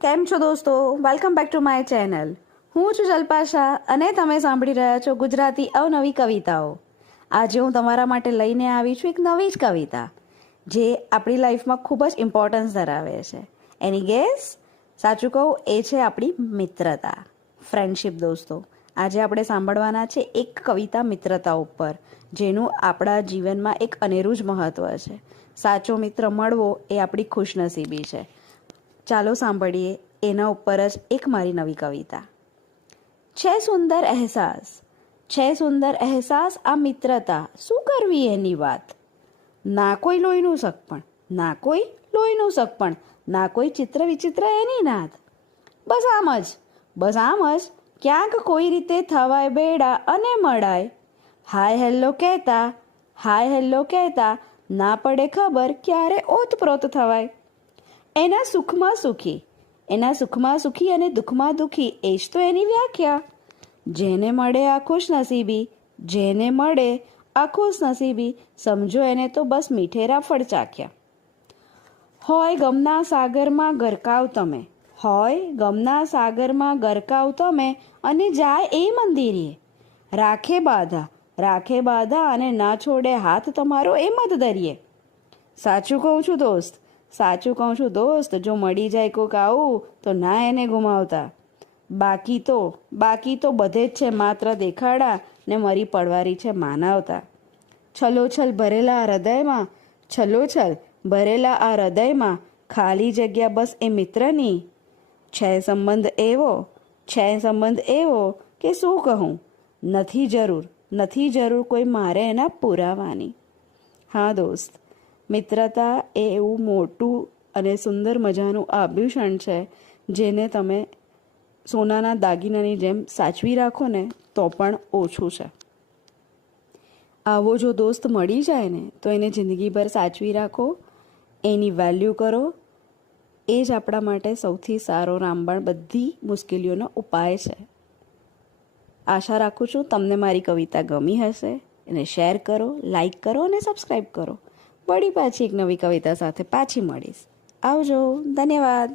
કેમ છો દોસ્તો? Welcome back to my channel. હું છું જલ્પાશા અને તમે સાંભળી રહ્યા છો ગુજરાતી અવનવી કવિતાઓ. આજે હું તમારા માટે લઈને આવી છું એક નવી જ કવિતા જે આપણી લાઈફમાં ખૂબ જ ઇમ્પોર્ટન્સ ધરાવે છે. એની ગેસ? સાચું કહું, એ છે આપણી મિત્રતા, ફ્રેન્ડશિપ. દોસ્તો, આજે આપણે સાંભળવાના છે એક કવિતા મિત્રતા ઉપર, જેનું આપણા જીવનમાં એક અનેરું જ મહત્ત્વ છે. સાચો મિત્ર મળવો એ આપણી ખુશનસીબી છે. ચાલો સાંભળીએ એના ઉપર જ એક મારી નવી કવિતા. છે સુંદર અહેસાસ, છે સુંદર અહેસાસ આ મિત્રતા, શું કરવી એની વાત? ના કોઈ લોહીનું સગપણ, ના કોઈ લોહીનું સગપણ, ના કોઈ ચિત્ર વિચિત્ર એની નાત. બસ આમ જ, બસ આમ જ ક્યાંક કોઈ રીતે થવાય બેડા અને મળાય. હાય હેલ્લો કહેતા, હાય હેલ્લો કહેતા ના પડે ખબર ક્યારે ઓતપ્રોત થવાય. એના સુખમાં સુખી, એના સુખમાં સુખી અને દુઃખમાં દુઃખી, એ જ તો એની વ્યાખ્યા. જેને મળે આ ખુશનસીબી, જેને મળે આ ખુશનસીબી, સમજો એને તો બસ મીઠેરા ફળ ચાખ્યા. હોય ગમના સાગરમાં ગરકાવ તમે, હોય ગમના સાગરમાં ગરકાવ તમે, અને જાય એ મંદિરે. રાખે બાધા, રાખે બાધા અને ના છોડે હાથ તમારો એ મત દરિયે. સાચું કહું છું દોસ્ત, સાચું કહું છું દોસ્ત, જો મળી જાય કોક આવું તો ના એને ગુમાવતા. બાકી તો બધે જ છે માત્ર દેખાડા, ને મરી પડવારી છે માનવતા. છલોછલ ભરેલા આ હૃદયમાં, છલોછલ ભરેલા આ હૃદયમાં ખાલી જગ્યા બસ એ મિત્રની. છે સંબંધ એવો, છે સંબંધ એવો કે શું કહું, નથી જરૂર, નથી જરૂર કોઈ મારે એના પુરાવાની. હા દોસ્ત, મિત્રતા એ એવું મોટું અને સુંદર મજાનું આભૂષણ છે જેને તમે સોનાના દાગીનાની જેમ સાચવી રાખો ને તો પણ ઓછું છે. આવો જો દોસ્ત મળી જાય ને તો એને જિંદગીભર સાચવી રાખો, એની વેલ્યુ કરો. એ જ આપણા માટે સૌથી સારો રામબાણ બધી મુશ્કેલીઓનો ઉપાય છે. આશા રાખું છું તમને મારી કવિતા ગમી હશે. એને શેર કરો, લાઈક કરો અને સબસ્ક્રાઈબ કરો. વળી પાછી એક નવી કવિતા સાથે પાછી મળીશ. આવજો. ધન્યવાદ.